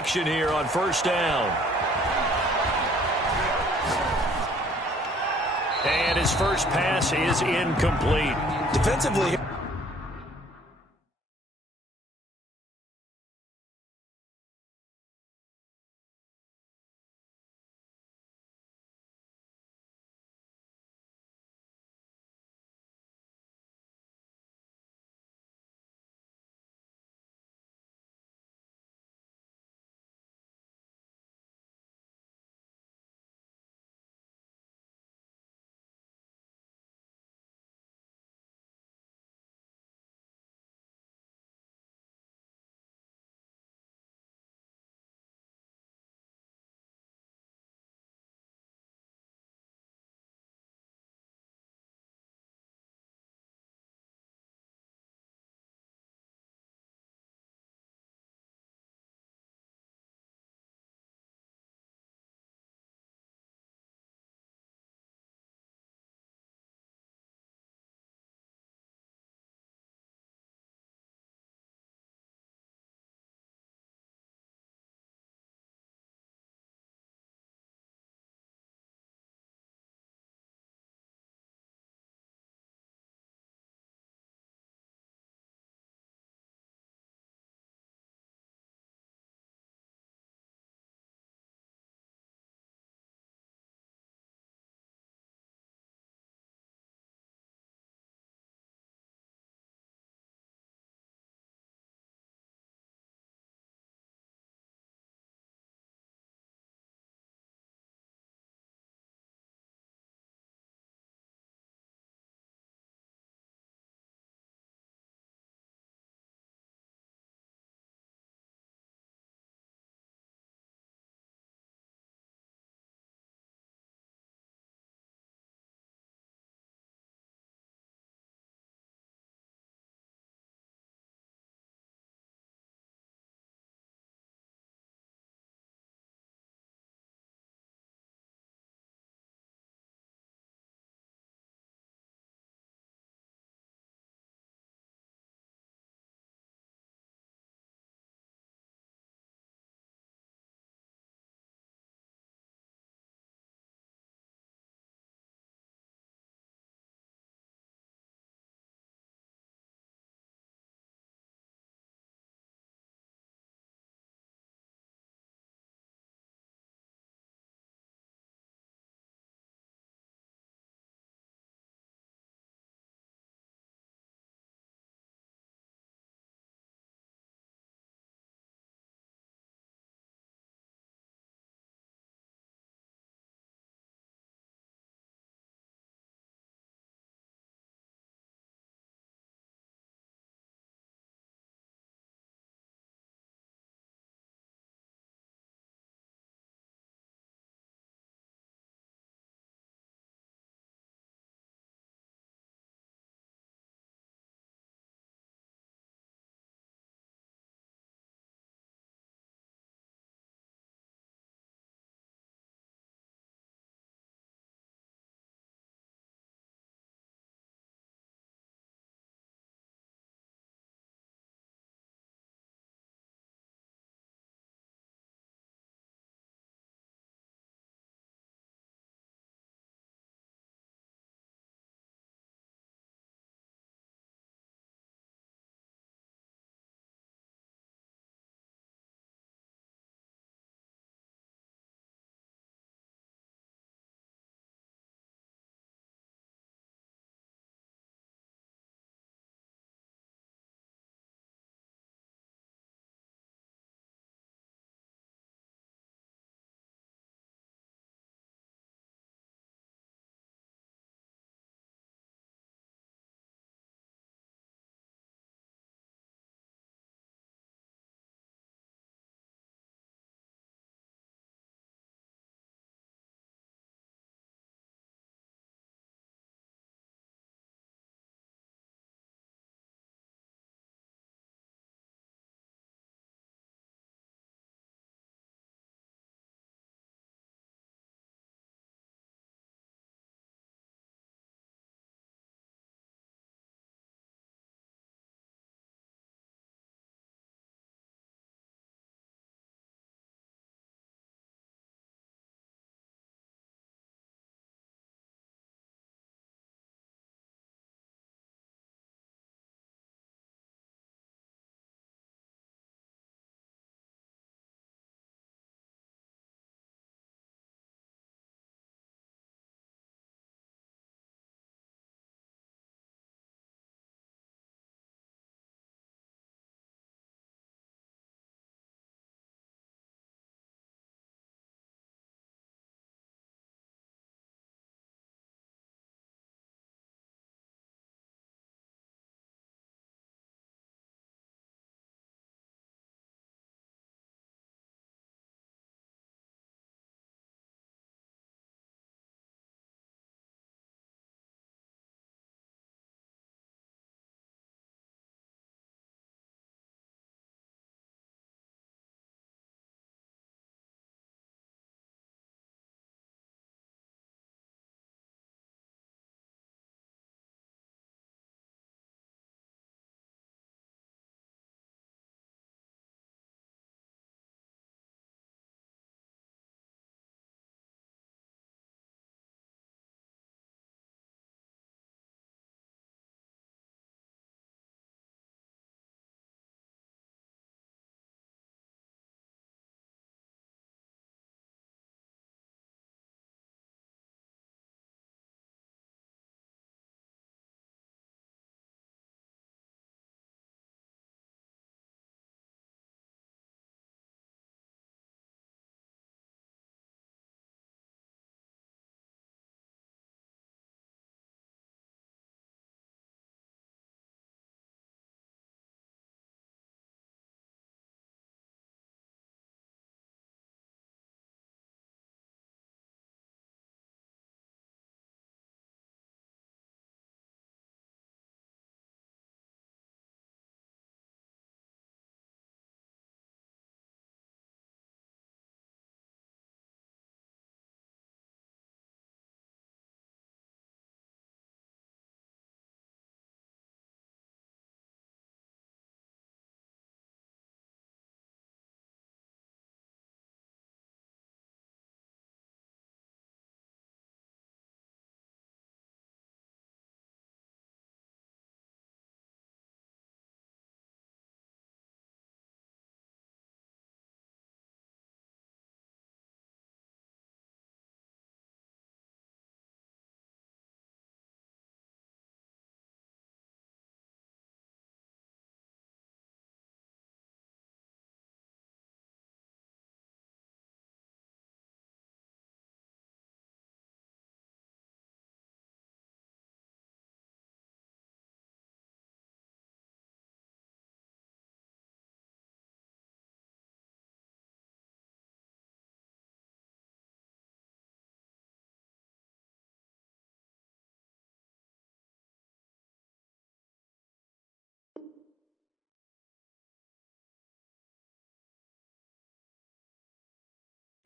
action here on first down. And his first pass is incomplete. Defensively.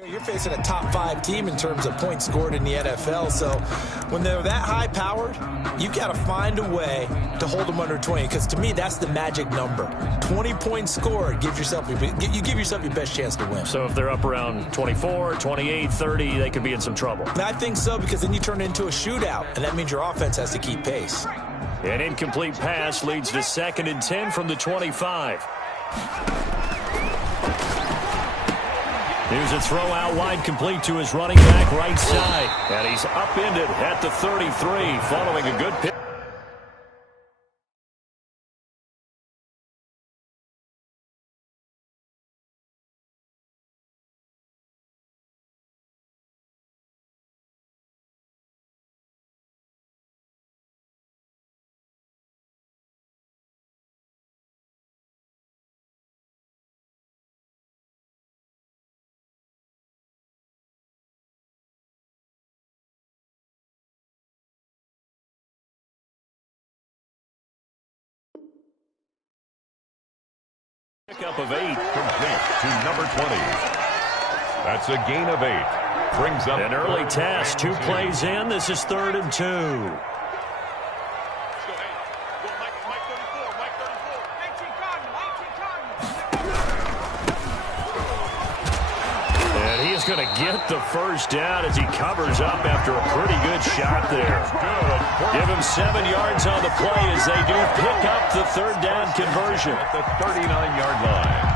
You're facing a top 5 team in terms of points scored in the NFL, so when they're that high-powered, you got to find a way to hold them under 20, because to me, that's the magic number. 20 points scored, you give yourself your best chance to win. So if they're up around 24, 28, 30, they could be in some trouble. And I think so, because then you turn it into a shootout, and that means your offense has to keep pace. An incomplete pass leads to 2nd and 10 from the 25. Here's a throw out wide, complete to his running back right side. And he's upended at the 33 following a good pick. Pickup of 8, complete to number 20. That's a gain of 8. Brings up an early test. 2 plays in. This is 3rd and 2. And he is going to get the first down as he covers up after a pretty good shot there. Give him 7 yards on the play as they do pick up the 3rd down conversion. At the 39-yard line.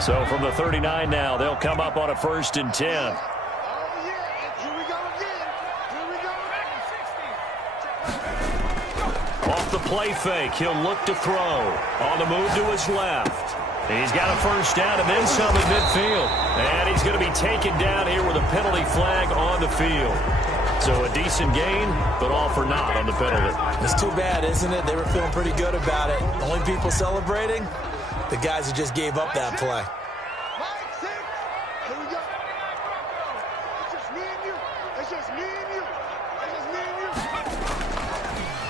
So from the 39 now, they'll come up on a 1st and 10. Off the play fake, he'll look to throw. On the move to his left. He's got a first down and then some at midfield. And he's going to be taken down here with a penalty flag on the field. So a decent gain, but all for naught on the penalty. It's too bad, isn't it? They were feeling pretty good about it. Only people celebrating, the guys who just gave up that play.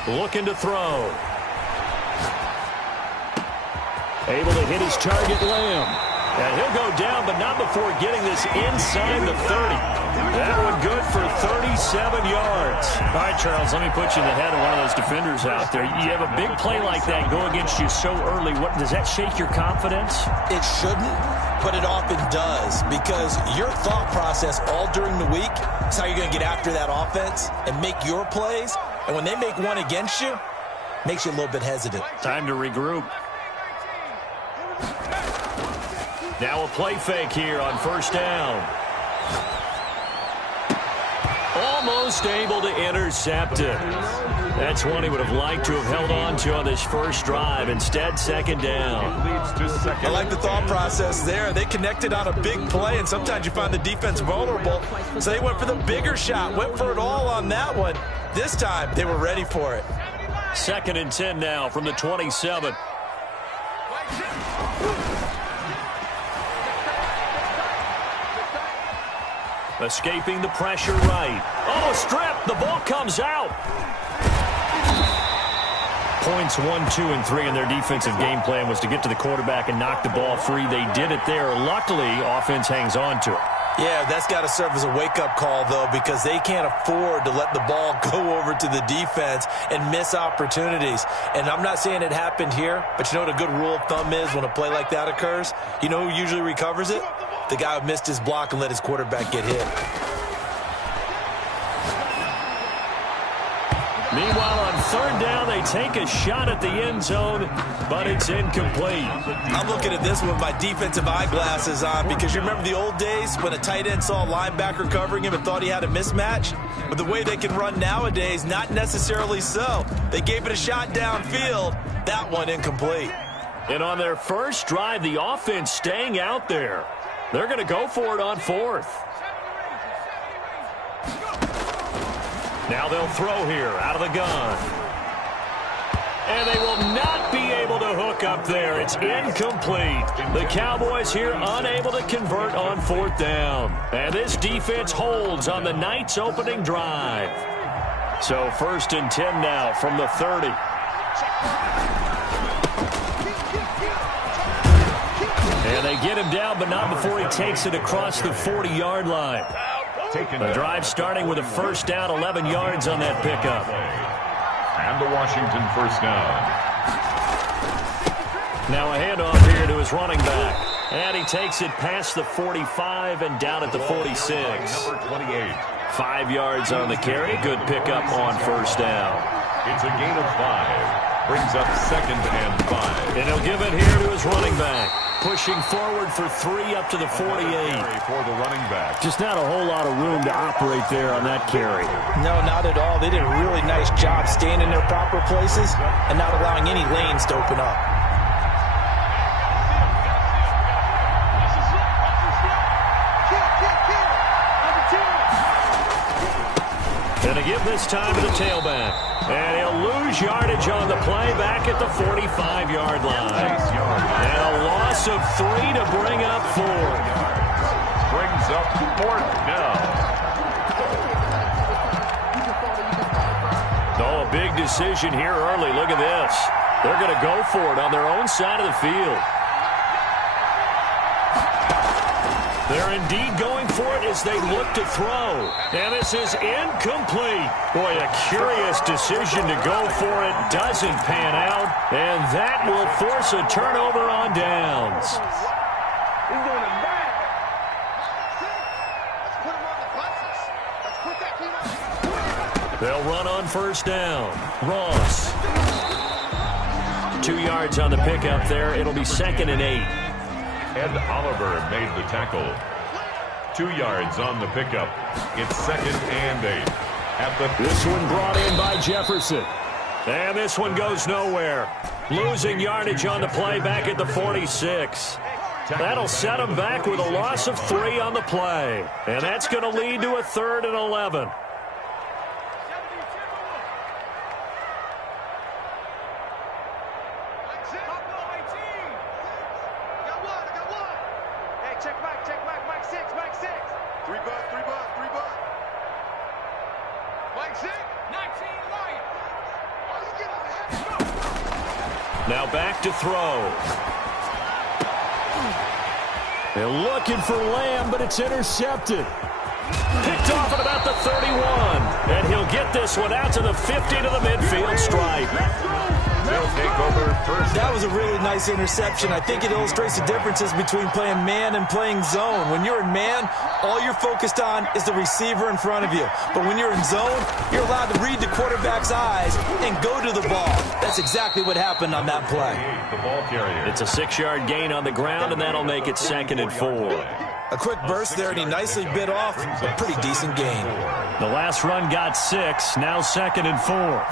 Looking to throw. Able to hit his target, Lamb. And he'll go down, but not before getting this inside the 30. That one good for 37 yards. All right, Charles, let me put you in the head of one of those defenders out there. You have a big play like that go against you so early. What does that shake your confidence? It shouldn't, but it often does, because your thought process all during the week is how you're going to get after that offense and make your plays. And when they make one against you, makes you a little bit hesitant. Time to regroup. Now a play fake here on 1st down. Almost able to intercept it. That's one he would have liked to have held on to on this first drive. Instead, 2nd down. I like the thought process there. They connected on a big play, and sometimes you find the defense vulnerable. So they went for the bigger shot, went for it all on that one. This time, they were ready for it. 2nd and 10 now from the 27. Escaping the pressure right. Oh, strip. The ball comes out. Points 1, 2, and 3 in their defensive game plan was to get to the quarterback and knock the ball free. They did it there. Luckily, offense hangs on to it. Yeah, that's got to serve as a wake-up call, though, because they can't afford to let the ball go over to the defense and miss opportunities. And I'm not saying it happened here, but you know what a good rule of thumb is when a play like that occurs? You know who usually recovers it? The guy who missed his block and let his quarterback get hit. Meanwhile, on 3rd down, they take a shot at the end zone, but it's incomplete. I'm looking at this with my defensive eyeglasses on, because you remember the old days when a tight end saw a linebacker covering him and thought he had a mismatch? But the way they can run nowadays, not necessarily so. They gave it a shot downfield. That one incomplete. And on their first drive, the offense staying out there. They're going to go for it on 4th. Now they'll throw here out of the gun. And they will not be able to hook up there. It's incomplete. The Cowboys here unable to convert on 4th down. And this defense holds on the night's opening drive. So 1st and 10 now from the 30. And they get him down, but not before he takes it across the 40-yard line. The drive starting with a first down, 11 yards on that pickup. And the Washington first down. Now a handoff here to his running back. And he takes it past the 45 and down at the 46. Number 28. 5 yards on the carry. Good pickup on first down. It's a gain of 5. Brings up second and 5. And he'll give it here to his running back. Pushing forward for 3 up to the 48. For the running back. Just not a whole lot of room to operate there on that carry. No, not at all. They did a really nice job staying in their proper places and not allowing any lanes to open up. And to give this time to the tailback. And he'll lose yardage on the play back at the 45-yard line. And a loss of 3 to bring up 4. Brings up fourth down. Oh, a big decision here early. Look at this. They're going to go for it on their own side of the field. They're indeed going for it as they look to throw. And this is incomplete. Boy, a curious decision to go for it. Doesn't pan out. And that will force a turnover on downs. They'll run on first down. Ross. 2 yards on the pickup there. It'll be second and 8. Ed Oliver made the tackle. 2 yards on the pickup. It's second and 8. This one brought in by Jefferson. And this one goes nowhere. Losing yardage on the play back at the 46. That'll set him back with a loss of 3 on the play. And that's going to lead to a 3rd and 11. Now back to throw. They're looking for Lamb, but it's intercepted. Picked off at about the 31. And he'll get this one out to the 50 to the midfield stripe. They'll take over first. That was a really nice interception. I think it illustrates the differences between playing man and playing zone. When you're in man, all you're focused on is the receiver in front of you. But when you're in zone, you're allowed to read the quarterback's eyes and go to the ball. That's exactly what happened on that play. The ball carrier. It's a 6-yard gain on the ground, and that'll make it second and 4. A quick burst there, and he nicely bit off a pretty decent gain. The last run got 6, now second and 4.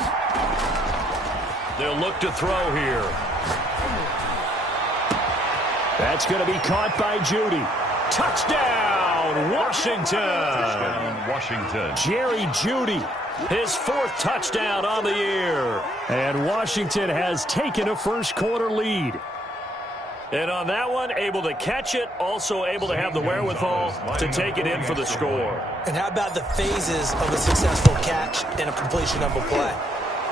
They'll look to throw here. That's going to be caught by Judy. Touchdown, Washington. Jerry Judy, his 4th touchdown on the year. And Washington has taken a first-quarter lead. And on that one, able to catch it, also able to have the wherewithal to take it in for the score. And how about the phases of a successful catch and a completion of a play?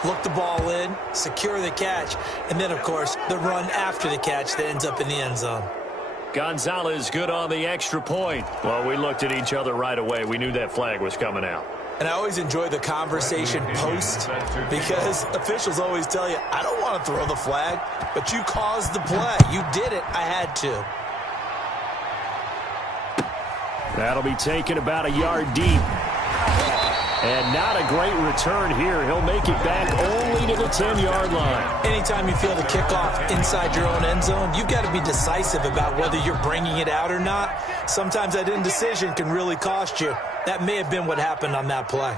Look the ball in, secure the catch, and then, of course, the run after the catch that ends up in the end zone. Gonzalez good on the extra point. Well, we looked at each other right away. We knew that flag was coming out. And I always enjoy the conversation post because officials always tell you, I don't want to throw the flag, but you caused the play. You did it. I had to. That'll be taken about a yard deep. And not a great return here. He'll make it back only to the 10-yard line. Anytime you feel the kickoff inside your own end zone, you've got to be decisive about whether you're bringing it out or not. Sometimes that indecision can really cost you. That may have been what happened on that play.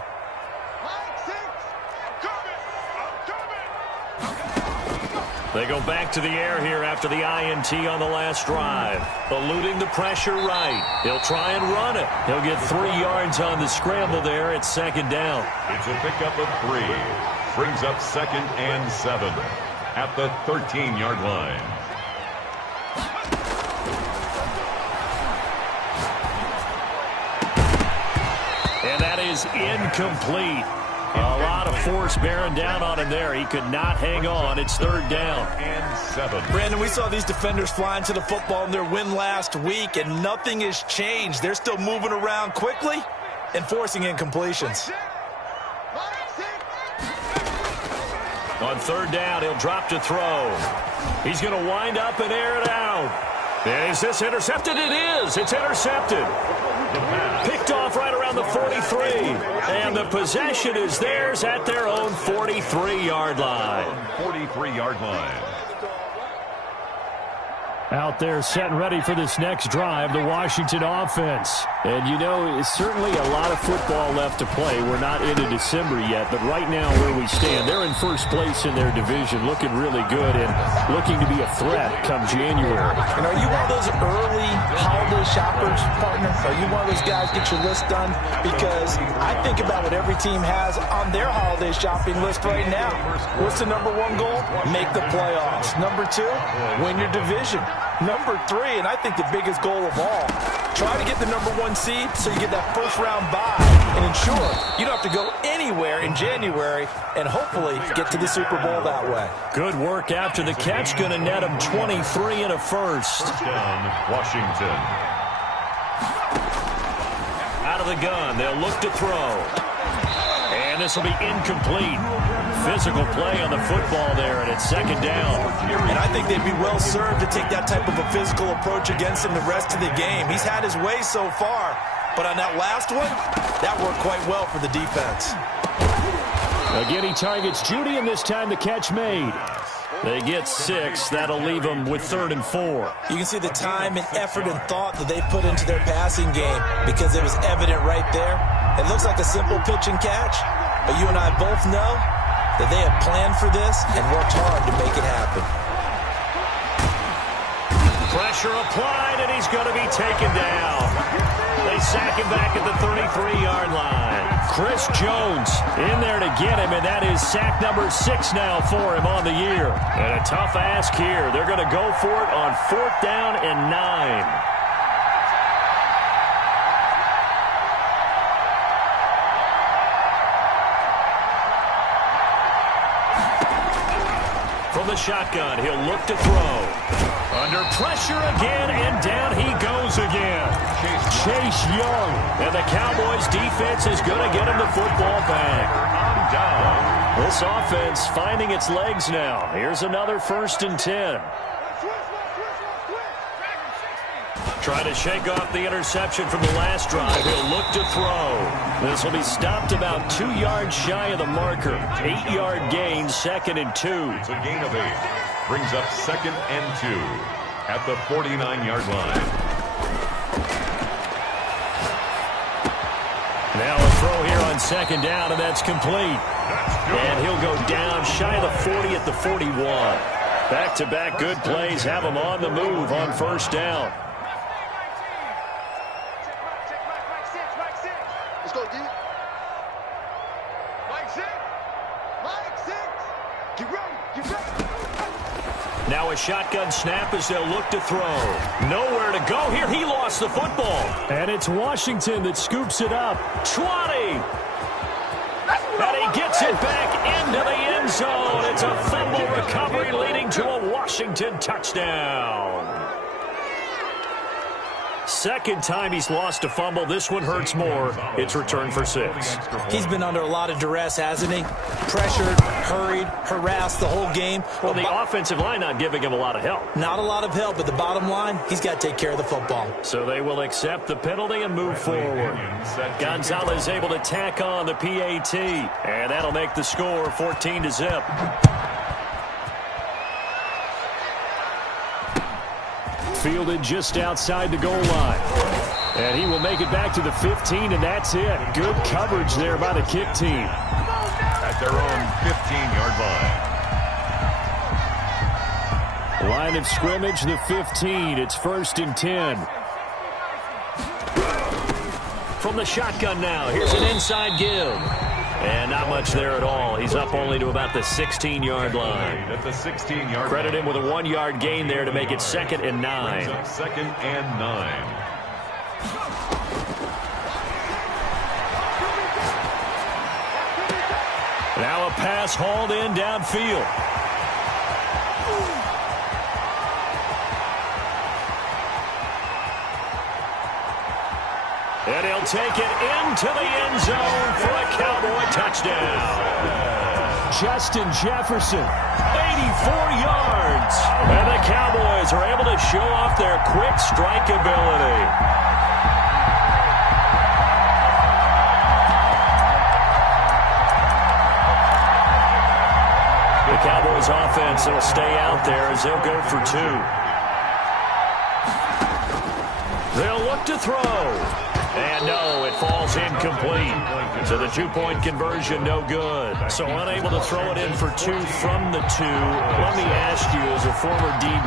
They go back to the air here after the INT on the last drive. Eluding the pressure right. He'll try and run it. He'll get 3 yards on the scramble there at second down. It's a pickup of 3. Brings up second and 7 at the 13-yard line. And that is incomplete. A lot of force bearing down on him there. He could not hang on. It's third down. And 7. Brandon, we saw these defenders flying to the football in their win last week, and nothing has changed. They're still moving around quickly and forcing incompletions. On third down, he'll drop to throw. He's going to wind up and air it out. Is this intercepted? It is. It's intercepted. Picked off right around the 43. And the possession is theirs at their own 43-yard line. 43-yard line. Out there set and ready for this next drive, the Washington offense. And, you know, it's certainly a lot of football left to play. We're not into December yet, but right now where we stand, they're in first place in their division, looking really good and looking to be a threat come January. And are you one of those early holiday shoppers, partner? Are you one of those guys get your list done? Because I think about what every team has on their holiday shopping list right now. What's the number one goal? Make the playoffs. Number 2, win your division. Number 3, and I think the biggest goal of all, try to get the number 1 seed so you get that first-round bye and ensure you don't have to go anywhere in January and hopefully get to the Super Bowl that way. Good work after the catch. Going to net him 23 and a first. First down, Washington. Out of the gun. They'll look to throw. And this will be incomplete. Physical play on the football there, and it's second down. And I think they'd be well served to take that type of a physical approach against him the rest of the game. He's had his way so far, but on that last one, that worked quite well for the defense. Again, he targets Judy, and this time the catch made. They get 6. That'll leave them with 3rd and 4. You can see the time and effort and thought that they put into their passing game because it was evident right there. It looks like a simple pitch and catch, but you and I both know that they have planned for this and worked hard to make it happen. Pressure applied, and he's going to be taken down. They sack him back at the 33-yard line. Chris Jones in there to get him, and that is sack number 6 now for him on the year. And a tough ask here. They're going to go for it on 4th down and 9. From the shotgun, he'll look to throw. Under pressure again, and down he goes again. Chase Young. And the Cowboys' defense is going to get him the football back. Down. This offense finding its legs now. Here's another 1st and 10. Trying to shake off the interception from the last drive. He'll look to throw. This will be stopped about 2 yards shy of the marker. 8-yard gain, 2nd and 2. It's a gain of 8. Brings up 2nd and 2 at the 49-yard line. Now a throw here on 2nd down, and that's complete. And he'll go down shy of the 40 at the 41. Back-to-back good plays have him on the move on 1st down. Let's go, D. Mike 6. Get ready. Get ready. Now a shotgun snap as they'll look to throw. Nowhere to go here. He lost the football. And it's Washington that scoops it up. 20. And he gets it back into the end zone. It's a fumble recovery leading to a Washington touchdown. 2nd time he's lost a fumble. This one hurts more. It's returned for 6. He's been under a lot of duress, hasn't he? Pressured, hurried, harassed the whole game. Well, the offensive line not giving him a lot of help. Not a lot of help, but the bottom line, he's got to take care of the football. So they will accept the penalty and move forward. Gonzalez able to tack on the PAT, and that'll make the score 14-0. Fielded just outside the goal line. And he will make it back to the 15, and that's it. Good coverage there by the kick team. At their own 15-yard line. Line of scrimmage, the 15. It's 1st and 10. From the shotgun now, here's an inside give. And not much there at all. He's up only to about the 16-yard line. At the 16-yard Credit line. him with a 1-yard gain there to make it 2nd and 9. 2nd and 9. pass hauled in downfield. And he'll take it into the end zone for a Cowboy touchdown. Justin Jefferson, 84 yards. And the Cowboys are able to show off their quick strike ability. The Cowboys offense will stay out there as they'll go for 2. They'll look to throw. And no, it falls incomplete. So the two-point conversion, no good. So unable to throw it in for 2 from the 2. Let me ask you, as a former DB,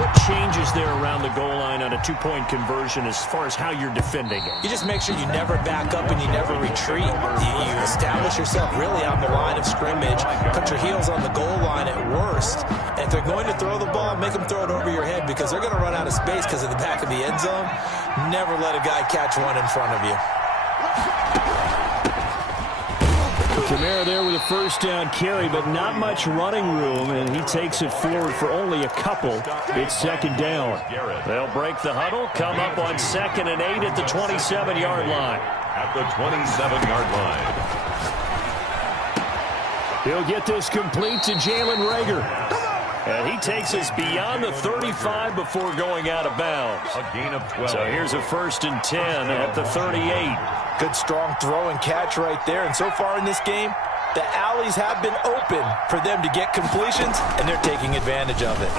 what changes there around the goal line on a two-point conversion as far as how you're defending it? You just make sure you never back up and you never retreat. You establish yourself really on the line of scrimmage, put your heels on the goal line at worst. And if they're going to throw the ball, make them throw it over your head because they're going to run out of space because of the back of the end zone. Never let a guy catch one in front of you. Kamara there with a first down carry, but not much running room, and he takes it forward for only a couple. It's second down. They'll break the huddle, come up on 2nd and 8 at the 27-yard line. At the 27-yard line. He'll get this complete to Jalen Reagor. And he takes us beyond the 35 before going out of bounds. A gain of 12. So here's a 1st and 10 at the 38. Good strong throw and catch right there. And so far in this game, the alleys have been open for them to get completions, and they're taking advantage of it.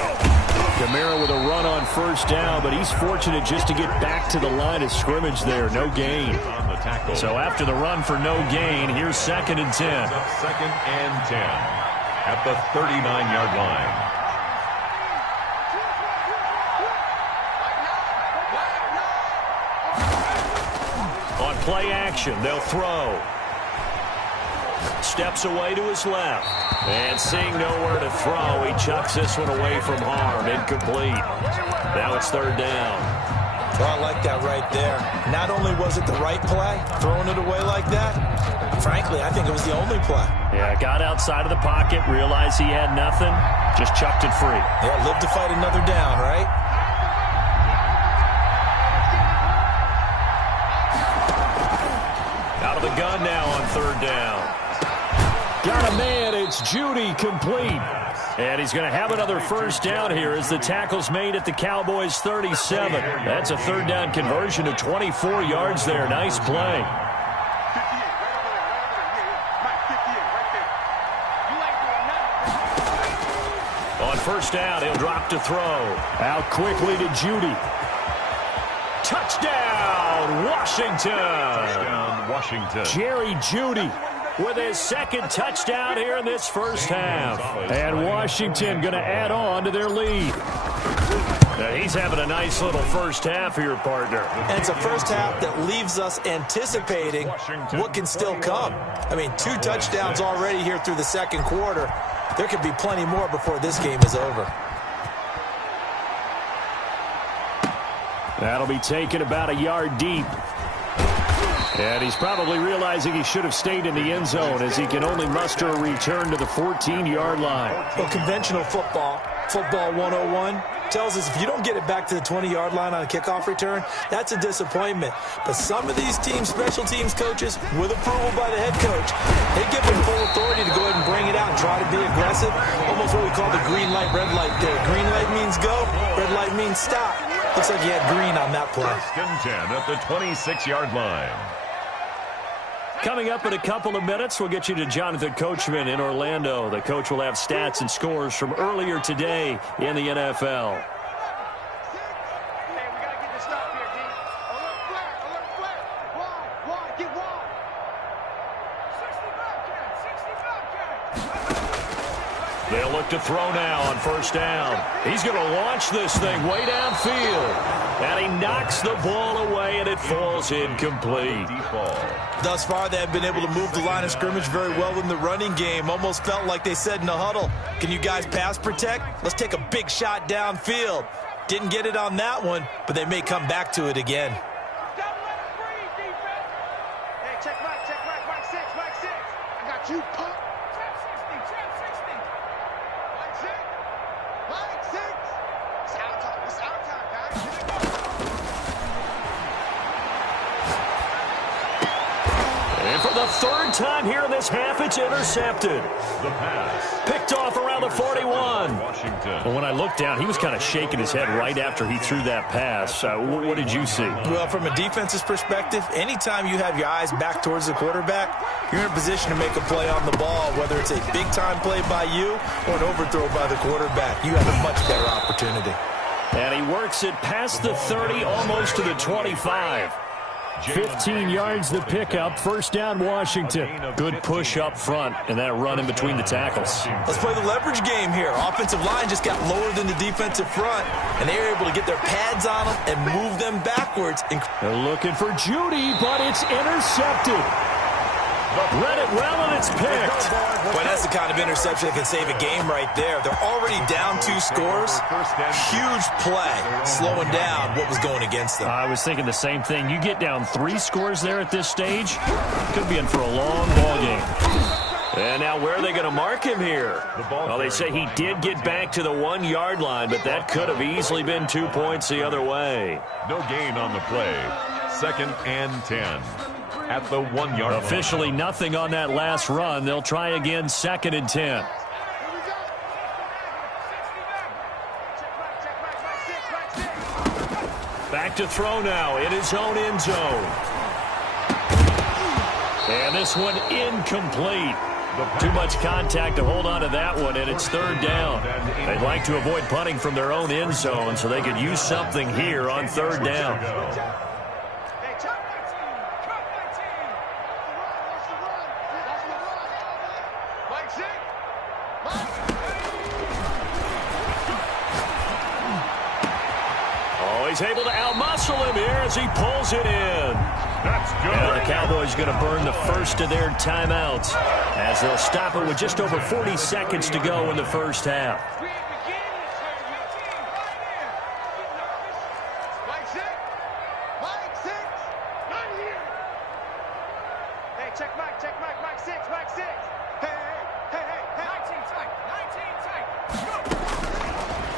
Kamara with a run on first down, but he's fortunate just to get back to the line of scrimmage there. No gain. On the tackle. So after the run for no gain, here's 2nd and 10. 2nd and 10 at the 39-yard line. On play action, they'll throw. Steps away to his left. And seeing nowhere to throw, he chucks this one away from harm. Incomplete. Now it's 3rd down. Well, I like that right there. Not only was it the right play, throwing it away like that, frankly, I think it was the only play. Yeah, got outside of the pocket, realized he had nothing, just chucked it free. Yeah, live to fight another down, right? Out of the gun now on 3rd down. Got a man, it's Judy, complete. And he's going to have another first down here as the tackle's made at the Cowboys' 37. That's a 3rd down conversion of 24 yards there. Nice play. On first down, he'll drop to throw. Out quickly to Judy. Touchdown, Washington. Touchdown, Washington. Jerry Judy with his 2nd touchdown here in this first half. And Washington going to add on to their lead. Now he's having a nice little first half here, partner. And it's a first half that leaves us anticipating what can still come. I mean, 2 touchdowns already here through the 2nd quarter. There could be plenty more before this game is over. That'll be taken about a yard deep. And he's probably realizing he should have stayed in the end zone as he can only muster a return to the 14-yard line. Well, conventional football 101, tells us if you don't get it back to the 20-yard line on a kickoff return, that's a disappointment. But some of these teams, special teams coaches, with approval by the head coach, they give them full authority to go ahead and bring it out and try to be aggressive. Almost what we call the green light, red light there. Green light means go, red light means stop. Looks like you had green on that play. 1st and 10 at the 26-yard line. Coming up in a couple of minutes, we'll get you to Jonathan Coachman in Orlando. The coach will have stats and scores from earlier today in the NFL. They'll look to throw now on first down. He's going to launch this thing way downfield. And he knocks the ball away, and it falls incomplete. Thus far, they have been able to move the line of scrimmage very well in the running game. Almost felt like they said in the huddle, can you guys pass protect? Let's take a big shot downfield. Didn't get it on that one, but they may come back to it again. Hey, check Mike 6. I got you, punk. the third time here in this half, it's intercepted. The pass. Picked off around the 41. Washington. Well, when I looked down, he was kind of shaking his head right after he threw that pass. What did you see? Well, from a defense's perspective, anytime you have your eyes back towards the quarterback, you're in a position to make a play on the ball, whether it's a big-time play by you or an overthrow by the quarterback. You have a much better opportunity. And he works it past the 30, almost to the 25. 15 yards the pickup. First down, Washington. Good push up front, and that run in between the tackles. Let's play the leverage game here. Offensive line just got lower than the defensive front, and they were able to get their pads on them and move them backwards. They're looking for Judy, but it's intercepted. Read it well, and it's picked. Boy, that's the kind of interception that can save a game right there. They're already down 2 scores. Huge play, slowing down what was going against them. I was thinking the same thing. You get down 3 scores there at this stage, could be in for a long ball game. And now where are they going to mark him here? Well, they say he did get back to the 1-yard line, but that could have easily been 2 points the other way. No gain on the play. 2nd and 10. At the 1-yard line. Officially nothing on that last run. They'll try again, 2nd and 10. Back to throw now in his own end zone. And this one incomplete. Too much contact to hold on to that one, and it's 3rd down. They'd like to avoid punting from their own end zone so they could use something here on 3rd down. He's able to outmuscle him here as he pulls it in. That's good. And the Cowboys going to burn the first of their timeouts as they'll stop it with just over 40 seconds to go in the first half.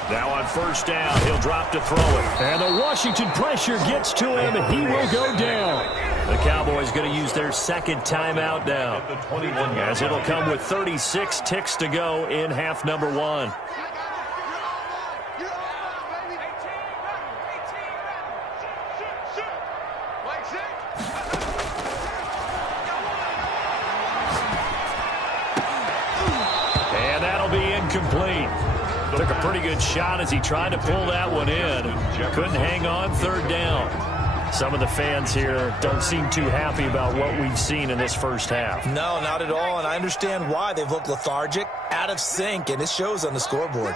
Now on first down, he'll drop to throw it. And the Washington pressure gets to him, and he will go down. The Cowboys going to use their 2nd timeout now, as it'll come with 36 ticks to go in half number 1. And that'll be incomplete. Took a pretty good shot as he tried to pull that one in. Couldn't hang on 3rd down. Some of the fans here don't seem too happy about what we've seen in this first half. No, not at all, and I understand why. They've looked lethargic, out of sync, and it shows on the scoreboard.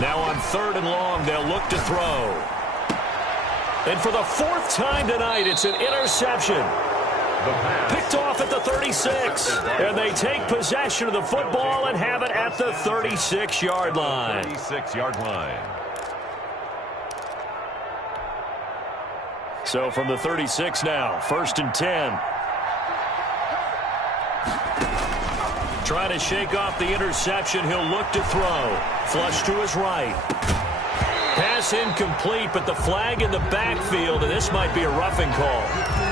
Now on 3rd and long, they'll look to throw. And for the 4th time tonight, it's an interception. Picked off at the 36. And they take possession of the football and have it at the 36-yard line. 36-yard line. So from the 36 now, 1st and 10. Trying to shake off the interception. He'll look to throw. Flush to his right. Pass incomplete, but the flag in the backfield, and this might be a roughing call.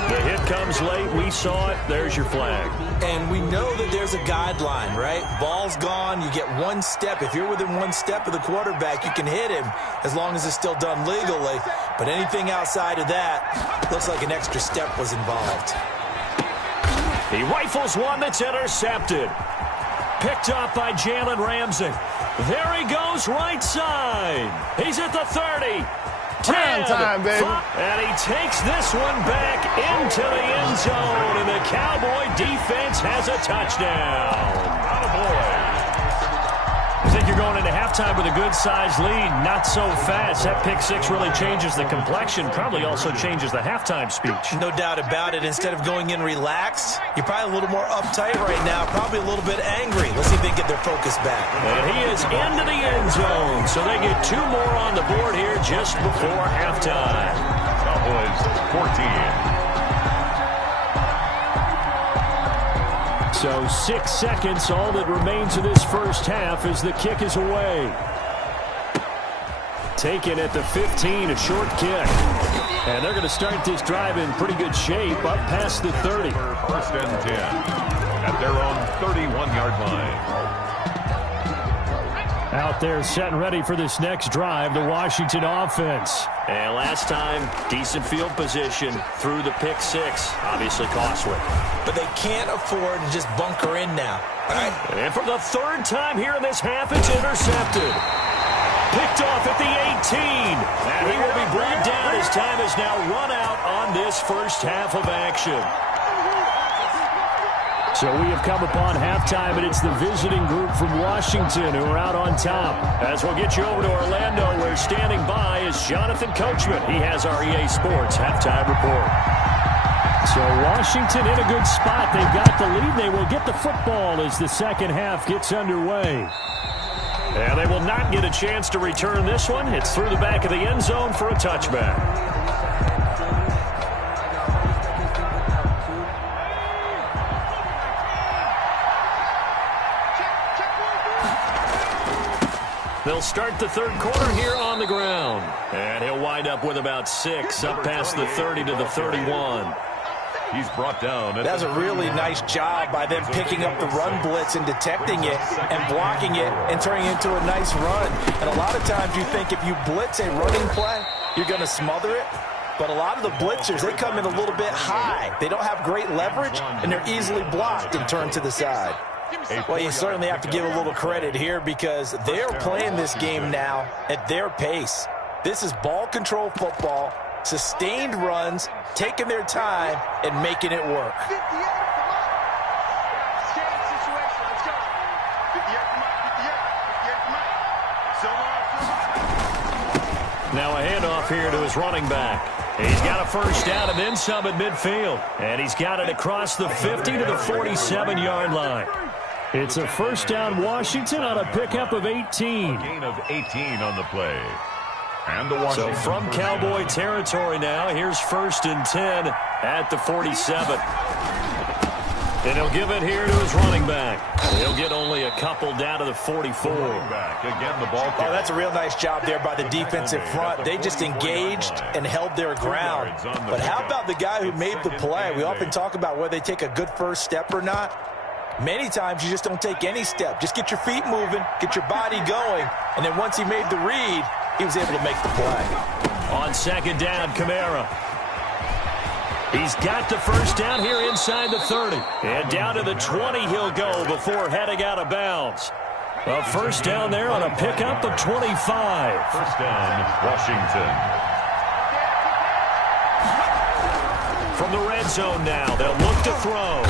The hit comes late. We saw it. There's your flag. And we know that there's a guideline, right? Ball's gone. You get 1 step. If you're within 1 step of the quarterback, you can hit him as long as it's still done legally. But anything outside of that, looks like an extra step was involved. He rifles one that's intercepted. Picked up by Jalen Ramsey. There he goes, right side. He's at the 30. 10, time, baby. 5, and he takes this one back into the end zone, and the Cowboy defense has a touchdown. Attaboy. I think you're going into halftime with a good-sized lead. Not so fast. That pick six really changes the complexion, probably also changes the halftime speech. No doubt about it. Instead of going in relaxed, you're probably a little more uptight right now, probably a little bit angry. Let's see if they can get their focus back. And he is into the end zone, so they get 2 more on the board here just before halftime. Cowboys 14. So 6 seconds, all that remains of this first half as the kick is away. Taken at the 15, a short kick. And they're going to start this drive in pretty good shape up past the 30. First and 10 at their own 31-yard line. Out there set and ready for this next drive, the Washington offense. And last time, decent field position through the pick six. Obviously costly. But they can't afford to just bunker in now. All right. And for the third time here in this half, it's intercepted. Picked off at the 18. And he will be brought down as time is now run out on this first half of action. So we have come upon halftime, and it's the visiting group from Washington who are out on top. As we'll get you over to Orlando, where standing by is Jonathan Coachman. He has our EA Sports halftime report. So Washington in a good spot. They've got the lead. They will get the football as the second half gets underway. And they will not get a chance to return this one. It's through the back of the end zone for a touchback. They'll start the third quarter here on the ground. And he'll wind up with about 6 up past the 30 to the 31. He's brought down. That's a really nice job by them picking up the run blitz and detecting it and blocking it and turning it into a nice run. And a lot of times you think if you blitz a running play, you're going to smother it. But a lot of the blitzers, they come in a little bit high. They don't have great leverage, and they're easily blocked and turned to the side. Well, you certainly have to give a little credit here because they're playing this game now at their pace. This is ball control football, sustained runs, taking their time, and making it work. Now a handoff here to his running back. He's got a first down and then some at midfield. And he's got it across the 50 to the 47-yard line. It's a first down Washington on a pickup of 18. Gain of 18 on the play. And the Washington. So from Cowboy territory now, here's first and 10 at the 47. And he'll give it here to his running back. He'll get only a couple down to the 44. Back. Again, the ball. Oh, that's a real nice job there by the defensive front. They just engaged and held their ground. But how about the guy who made the play? We often talk about whether they take a good first step or not. Many times you just don't take any step. Just get your feet moving, get your body going, and then once he made the read, he was able to make the play. On second down, Kamara. He's got the first down here inside the 30. And down to the 20 he'll go before heading out of bounds. A first down there on a pickup of 25. First down, Washington. From the red zone now, they'll look to throw.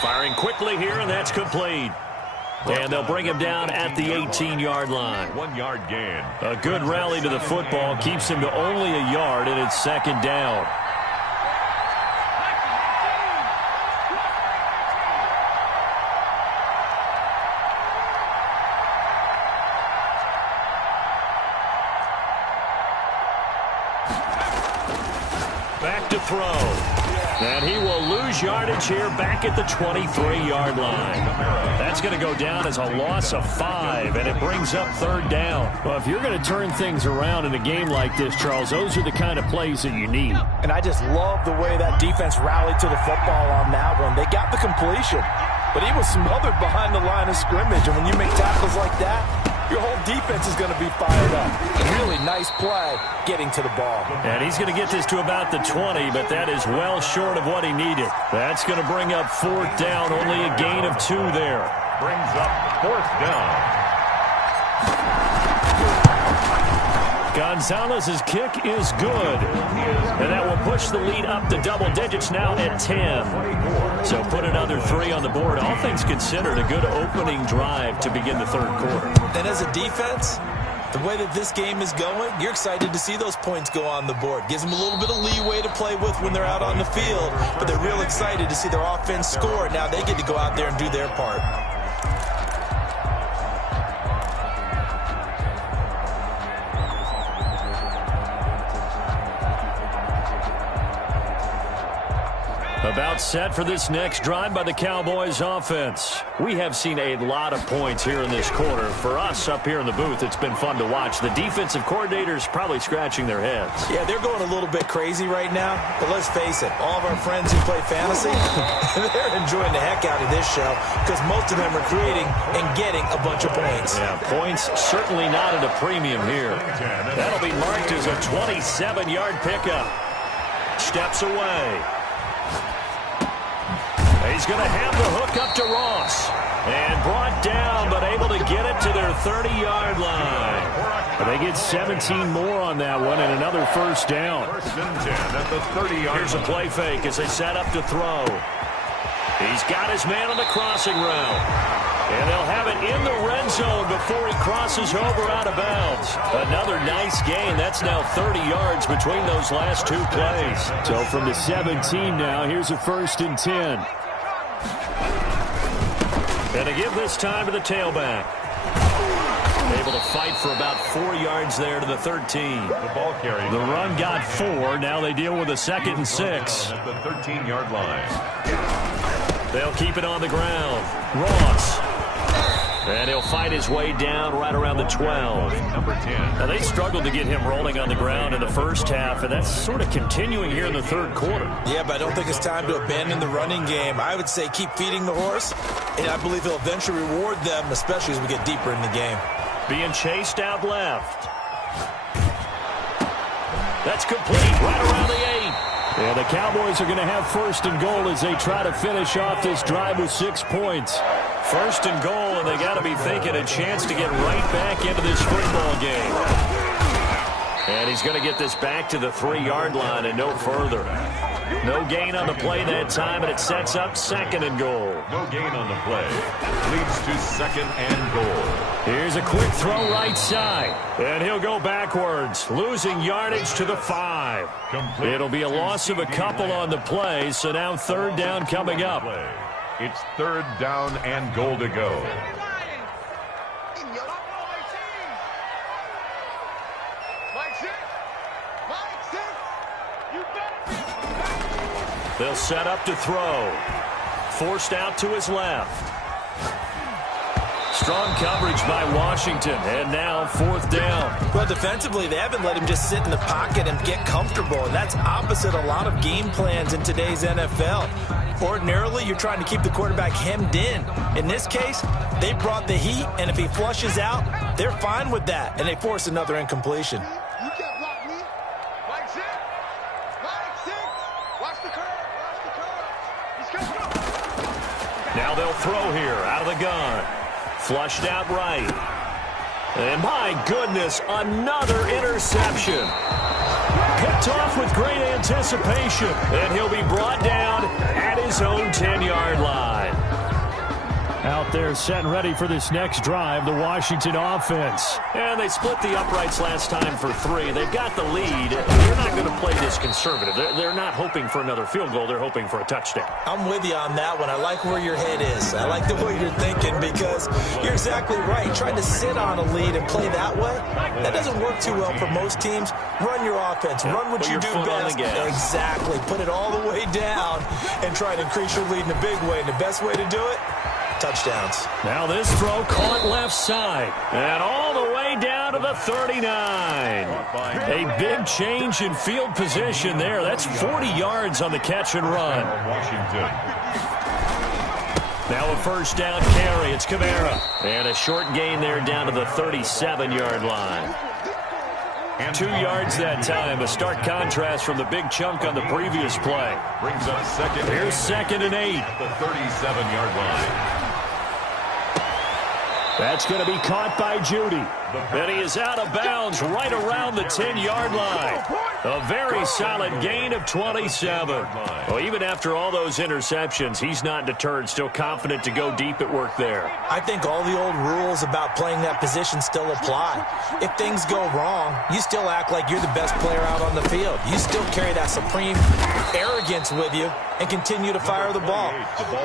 Firing quickly here, and that's complete. And they'll bring him down at the 18-yard line. 1 yard gain. A good rally to the football keeps him to only a yard, and it's second down. Back to throw. And he will lose yardage here back at the 23-yard line. That's going to go down as a loss of 5, and it brings up third down. Well, if you're going to turn things around in a game like this, Charles, those are the kind of plays that you need. And I just love the way that defense rallied to the football on that one. They got the completion, but he was smothered behind the line of scrimmage. And when you make tackles like that, your whole defense is going to be fired up. Really nice play getting to the ball. And he's going to get this to about the 20, but that is well short of what he needed. That's going to bring up fourth down, only a gain of 2 there. Brings up fourth down. Gonzalez's kick is good. And that will push the lead up to double digits now at 10. So put another 3 on the board. All things considered, a good opening drive to begin the third quarter. And as a defense, the way that this game is going, you're excited to see those points go on the board. Gives them a little bit of leeway to play with when they're out on the field. But they're real excited to see their offense score. Now they get to go out there and do their part. About set for this next drive by the Cowboys offense. We have seen a lot of points here in this quarter. For us up here in the booth, it's been fun to watch. The defensive coordinators probably scratching their heads. Yeah, they're going a little bit crazy right now. But let's face it, all of our friends who play fantasy, they're enjoying the heck out of this show because most of them are creating and getting a bunch of points. Yeah, points certainly not at a premium here. That'll be marked as a 27-yard pickup. Steps away. He's going to have the hook up to Ross. And brought down, but able to get it to their 30-yard line. They get 17 more on that one and another first down. First and 10 at the 30-yard line. Here's a play fake as they set up to throw. He's got his man on the crossing route. And they'll have it in the red zone before he crosses over out of bounds. Another nice gain. That's now 30 yards between those last two plays. So from the 17 now, here's a first and 10. And to give this time to the tailback. Able to fight for about 4 yards there to the 13. The ball carrier. The run got 4. Now they deal with a 2nd and 6. At the 13-yard line. They'll keep it on the ground. Ross. And he'll fight his way down right around the 12. Number 10. Now, they struggled to get him rolling on the ground in the first half, and that's sort of continuing here in the third quarter. Yeah, but I don't think it's time to abandon the running game. I would say keep feeding the horse, and I believe he'll eventually reward them, especially as we get deeper in the game. Being chased out left. That's complete right around the 8. Yeah, the Cowboys are going to have first and goal as they try to finish off this drive with 6 points. First and goal, and they got to be thinking a chance to get right back into this football game. And he's going to get this back to the 3-yard line and no further. No gain on the play that time, and it sets up 2nd and goal. No gain on the play. Leads to 2nd and goal. Here's a quick throw right side. And he'll go backwards, losing yardage to the 5. Complete. It'll be a loss of a couple on the play, so now 3rd down coming up. It's 3rd down and goal to go. They'll set up to throw. Forced out to his left. Strong coverage by Washington, and now 4th down. Well, defensively, they haven't let him just sit in the pocket and get comfortable, and that's opposite a lot of game plans in today's NFL. Ordinarily, you're trying to keep the quarterback hemmed in. In this case, they brought the heat, and if he flushes out, they're fine with that, and they force another incompletion. You can't block me. Mike 6. Mike 6. Watch the curve. Watch the curve. He's coming. Now they'll throw here out of the gun. Flushed out right. And my goodness, another interception. Picked off with great anticipation. And he'll be brought down at his own 10-yard line. Out there set and ready for this next drive, the Washington offense. And they split the uprights last time for 3. They've got the lead. They're not going to play this conservative. They're not hoping for another field goal. They're hoping for a touchdown. I'm with you on that one. I like where your head is. I like the way you're thinking because you're exactly right. Trying to sit on a lead and play that way, that doesn't work too well for most teams. Run your offense. Run what you do best. Exactly. Put it all the way down and try to increase your lead in a big way. And the best way to do it, touchdowns. Now this throw caught left side. And all the way down to the 39. A big change in field position there. That's 40 yards on the catch and run. Washington. Now a first down carry. It's Kamara. And a short gain there down to the 37-yard line. 2 yards that time. A stark contrast from the big chunk on the previous play. Brings up 2nd. Here's 2nd and 8. At the 37-yard line. That's going to be caught by Judy. And he is out of bounds right around the 10-yard line. A very solid gain of 27. Well, even after all those interceptions, he's not deterred, still confident to go deep at work there. I think all the old rules about playing that position still apply. If things go wrong, you still act like you're the best player out on the field. You still carry that supreme arrogance with you and continue to fire the ball.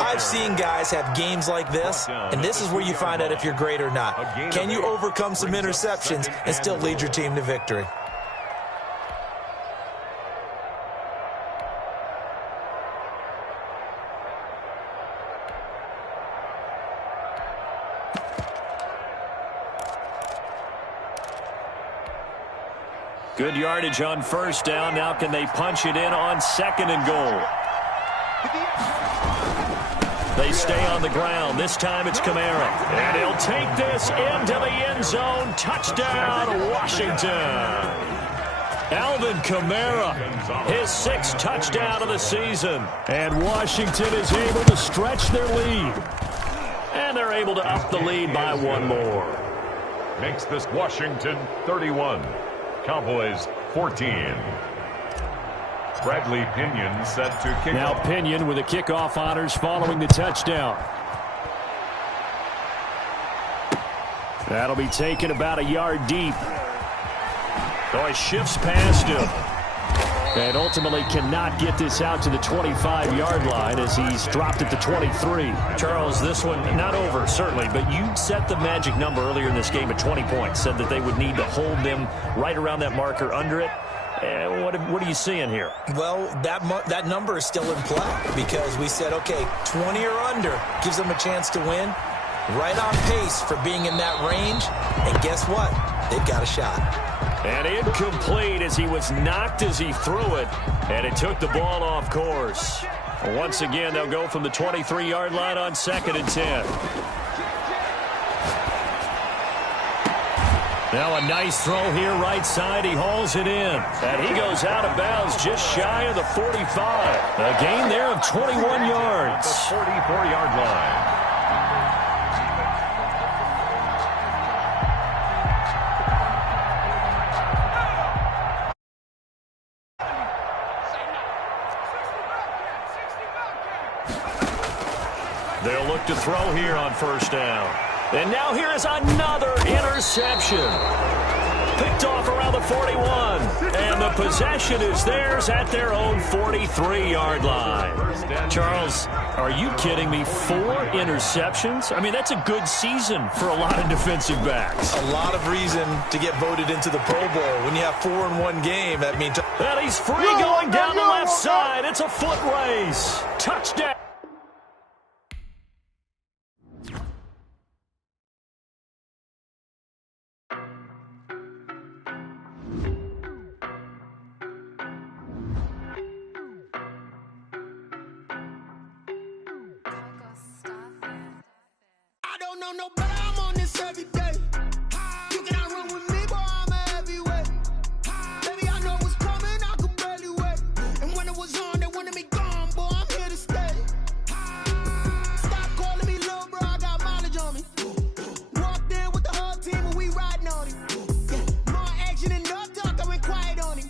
I've seen guys have games like this, and this is where you find out if you're great or not. Can you overcome some interceptions and still lead your team to victory? Good yardage on first down. Now can they punch it in on 2nd and goal? They stay on the ground. This time it's Kamara. And he'll take this into the end zone. Touchdown, Washington. Alvin Kamara, his 6th touchdown of the season. And Washington is able to stretch their lead. And they're able to up the lead by 1 more. Makes this Washington 31. Cowboys 14. Bradley Pinion set to kick now off. Pinion with the kickoff honors following the touchdown. That'll be taken about a yard deep. So he shifts past him. And ultimately cannot get this out to the 25-yard line as he's dropped it to 23. Charles, this one not over, certainly, but you set the magic number earlier in this game at 20 points. Said that they would need to hold them right around that marker under it. What are you seeing here? Well, that number is still in play because we said, okay, 20 or under gives them a chance to win. Right on pace for being in that range. And guess what? They've got a shot. And incomplete as he was knocked as he threw it. And it took the ball off course. Once again, they'll go from the 23-yard line on 2nd and 10. Now a nice throw here right side. He hauls it in. And he goes out of bounds just shy of the 45. A gain there of 21 yards. The 44-yard line. They'll look to throw here on first down. And now here is another interception. Picked off around the 41. And the possession is theirs at their own 43-yard line. Charles, are you kidding me? 4 interceptions? I mean, that's a good season for a lot of defensive backs. A lot of reason to get voted into the Pro Bowl. When you have 4 in one game, that means... And he's free going down the left side. It's a foot race. Touchdown. No, but I'm on this every day. You cannot run with me, boy, I'm a heavyweight. Baby, I know what's coming, I could barely wait. And when it was on, they wanted me gone, boy, I'm here to stay. Stop calling me little bro, I got mileage on me. Walked in with the whole team and we riding on him. Yeah, more action and no talk, I went quiet on him.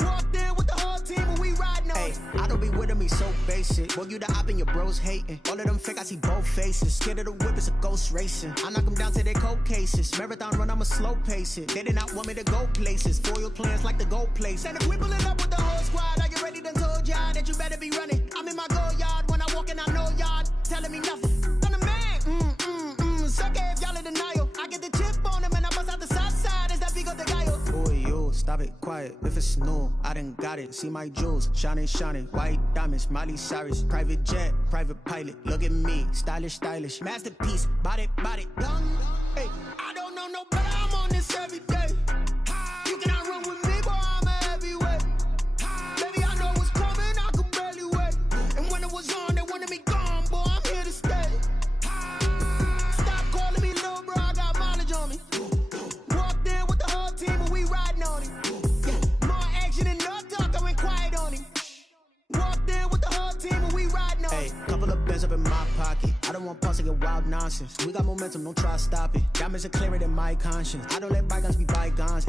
Walked in with the whole team and we riding on him. I don't be with him, he's so basic. Boy, you the op and your bros hating. All of them fake, I see both faces. Scared of the whip, it's a ghost racing. I knock them down to their cold cases. Marathon run, I'ma slow pace it. They did not want me to go places. Foil plans like the gold place. And if we pulling up with the whole squad, I get ready to told y'all that you better be running. I'm in my go yard when I walk in, I know y'all telling me nothing. I'm the man, sucker if y'all in denial. I get the chip on him and I bust out the south side. Is that big of the guy? Boy, yo, stop it, quiet. If it's new, I done got it. See my jewels, shining, shining. White diamonds, Miley Cyrus. Private jet, private pilot. Look at me, stylish, stylish. Masterpiece, body, young. Hey, I don't know no better, I'm on this every day. You cannot run with me, boy, I'm a heavyweight. Baby, I know what's coming, I could barely wait. And when it was on, they wanted me gone, boy, I'm here to stay. Stop calling me little bro, I got mileage on me. Walked in with the whole team and we riding on him. Yeah, more action and no talk, I went quiet on him. Walked in with the whole team and we riding on him. Hey, couple of bands up in my pocket. I don't want pause to get wild nonsense. We got momentum, don't try to stop it. Diamonds are clearer than my conscience. I don't let bygones be bygones.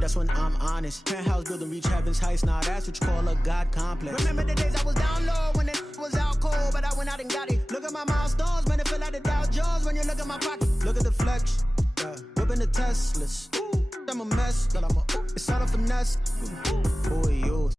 That's when I'm honest. Penthouse building reach heaven's heights. Now that's what you call a God complex. Remember the days I was down low when it was out cold, but I went out and got it. Look at my milestones, man, it feel like the Dow Jones when you look at my pocket. Look at the flex, whipping the Teslas. I'm a mess, but it's all a finesse. Boy, yo.